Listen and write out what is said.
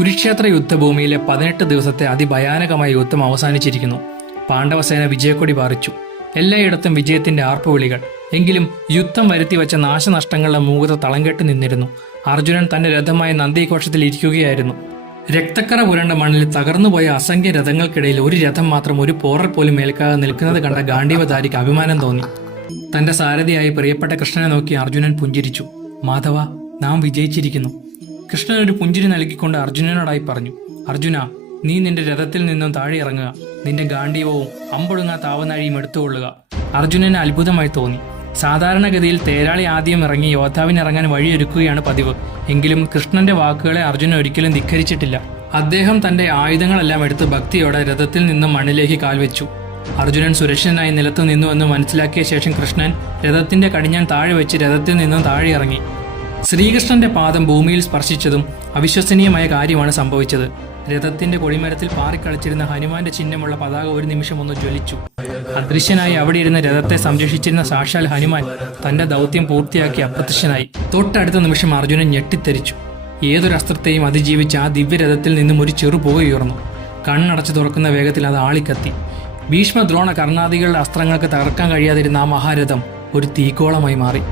കുരുക്ഷേത്ര യുദ്ധഭൂമിയിലെ പതിനെട്ട് ദിവസത്തെ അതിഭയാനകമായ യുദ്ധം അവസാനിച്ചിരിക്കുന്നു. പാണ്ഡവസേന വിജയക്കൊടി പാറിച്ചു. എല്ലായിടത്തും വിജയത്തിന്റെ ആർപ്പുവിളികൾ. എങ്കിലും യുദ്ധം വരുത്തിവെച്ച നാശനഷ്ടങ്ങളുടെ മൂകത തളം കെട്ടി നിന്നിരുന്നു. അർജുനൻ തന്റെ രഥമായ നന്ദിഘോഷത്തിൽ ഇരിക്കുകയായിരുന്നു. രക്തക്കറ പുരണ്ട മണ്ണിൽ തകർന്നുപോയ അസംഖ്യ രഥങ്ങൾക്കിടയിൽ ഒരു രഥം മാത്രം ഒരു പോറൽ പോലും മേൽക്കാതെ നിൽക്കുന്നത് കണ്ട ഗാന്ധീവധാരിക്ക് അഭിമാനം തോന്നി. തന്റെ സാരഥിയായി പ്രിയപ്പെട്ട കൃഷ്ണനെ നോക്കി അർജുനൻ പുഞ്ചിരിച്ചു. മാധവ നാം വിജയിച്ചിരിക്കുന്നു. കൃഷ്ണൻ ഒരു പുഞ്ചിരി നൽകിക്കൊണ്ട് അർജുനനോടായി പറഞ്ഞു അർജുന നീ നിന്റെ രഥത്തിൽ നിന്നും താഴെ ഇറങ്ങുക. നിന്റെ ഗാന്ഡീവവും അമ്പൊടുങ്ങാ താവനാഴിയും എടുത്തുകൊള്ളുക. അർജുനന് അത്ഭുതമായി തോന്നി. സാധാരണഗതിയിൽ തേരാളി ആദ്യം ഇറങ്ങി യോദ്ധാവിന് ഇറങ്ങാൻ വഴിയൊരുക്കുകയാണ് പതിവ്. എങ്കിലും കൃഷ്ണന്റെ വാക്കുകളെ അർജുനൻ ഒരിക്കലും ധിക്കരിച്ചിട്ടില്ല. അദ്ദേഹം തന്റെ ആയുധങ്ങളെല്ലാം എടുത്ത് ഭക്തിയോടെ രഥത്തിൽ നിന്നും മണ്ണിലേക്ക് കാൽവെച്ചു. അർജുനൻ സുരക്ഷിതനായി നിലത്തു നിന്നുവെന്ന് മനസ്സിലാക്കിയ ശേഷം കൃഷ്ണൻ രഥത്തിന്റെ കടിഞ്ഞാൻ താഴെ വെച്ച് രഥത്തിൽ നിന്നും താഴെ ഇറങ്ങി. ശ്രീകൃഷ്ണന്റെ പാദം ഭൂമിയിൽ സ്പർശിച്ചതും അവിശ്വസനീയമായ കാര്യമാണ് സംഭവിച്ചത്. രഥത്തിന്റെ കൊടിമരത്തിൽ പാറിക്കളിച്ചിരുന്ന ഹനുമാന്റെ ചിഹ്നമുള്ള പതാക ഒരു നിമിഷം ഒന്ന് ജ്വലിച്ചു. അദൃശ്യനായി അവിടെ ഇരുന്ന രഥത്തെ സംരക്ഷിച്ചിരുന്ന സാക്ഷാൽ ഹനുമാൻ തന്റെ ദൗത്യം പൂർത്തിയാക്കി അപ്രത്യക്ഷനായി. തൊട്ടടുത്ത നിമിഷം അർജുനൻ ഞെട്ടിത്തെരിച്ചു ഏതൊരു അസ്ത്രത്തെയും അതിജീവിച്ച് ആ ദിവ്യരഥത്തിൽ നിന്നും ഒരു ചെറു പുക ഉയർന്നു. കണ്ണടച്ചു തുറക്കുന്ന വേഗത്തിൽ അത് ആളിക്കത്തി. ഭീഷ്മ ദ്രോണ കർണാദികളുടെ അസ്ത്രങ്ങൾക്ക് തകർക്കാൻ കഴിയാതിരുന്ന ആ മഹാരഥം ഒരു തീക്കോളമായി മാറി.